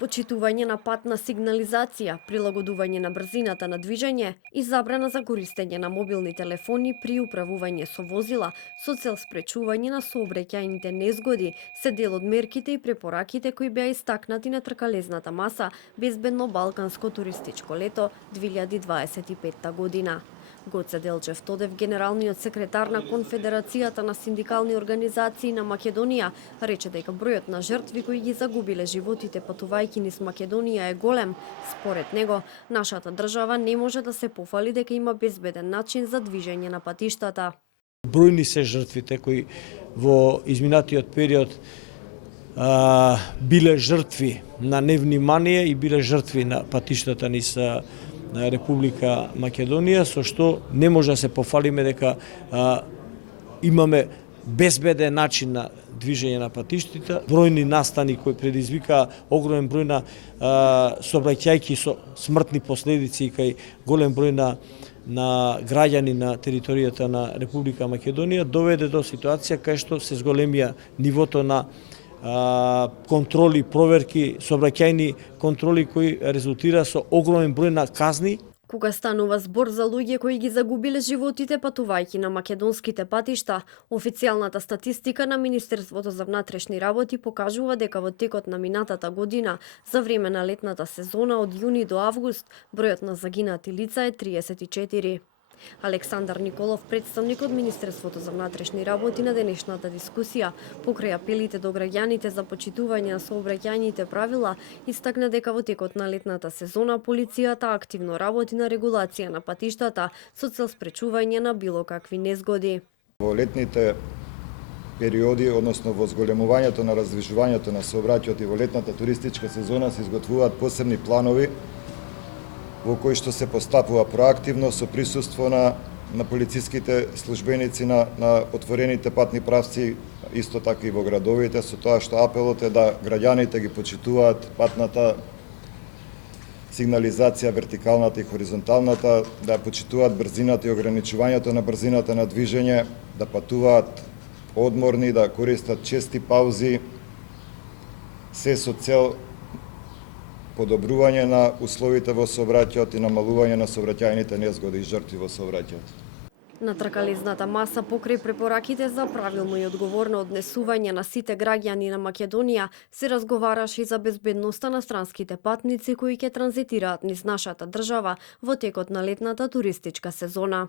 почитување на патна сигнализација, прилагодување на брзината на движење и забрана за користење на мобилни телефони при управување со возила со цел спречување на сообраќајните незгоди се дел од мерките и препораките кои беа истакнати на тркалезната маса Безбедно балканско туристичко лето 2025 година. Гоце Делчев Тодев, генералниот секретар на Конфедерацијата на синдикални организации на Македонија, рече дека бројот на жртви кои ги загубиле животите патувајќи низ Македонија е голем. Според него, нашата држава не може да се пофали дека има безбеден начин за движење на патиштата. Бројни се жртвите кои во изминатиот период биле жртви на невнимание и биле жртви на патиштата низ на Република Македонија, со што не може да се пофалиме дека имаме безбеден начин на движење на патиштите. Бројни настани кои предизвика огромен број на сообраќајки со смртни последици кај голем број на граѓани на територијата на Република Македонија доведе до ситуација кај што се зголемија нивото на контроли, проверки, сообраќајни контроли кои резултира со огромен број на казни. Кога станува збор за луѓе кои ги загубиле животите патувајќи на македонските патишта, официјалната статистика на Министерството за внатрешни работи покажува дека во текот на минатата година, за време на летната сезона од јуни до август, бројот на загинати лица е 34. Александар Николов, представник од Министерството за внатрешни работи на денешната дискусија, покрај апелите до граѓаните за почитување на сообраќајните правила, истакна дека во текот на летната сезона полицијата активно работи на регулација на патиштата со цел спречување на било какви незгоди. Во летните периоди, односно во зголемувањето на раздвижувањето на сообраќајот и во летната туристичка сезона се изготвуваат посебни планови во кои што се постапува проактивно со присуство на полициските службеници на отворените патни правци, исто така и во градовите, со тоа што апелот е да граѓаните ги почитуваат патната сигнализација, вертикалната и хоризонталната, да почитуваат брзината и ограничувањето на брзината на движење, да патуваат одморни, да користат чести паузи, се со цел подобрување на условите во сообраќајот и намалување на сообраќајните незгоди и жртви во сообраќајот. На тркалезната маса покрај препораките за правилно и одговорно однесување на сите граѓани на Македонија се разговараше и за безбедноста на странските патници кои ќе транзитираат низ нашата држава во текот на летната туристичка сезона.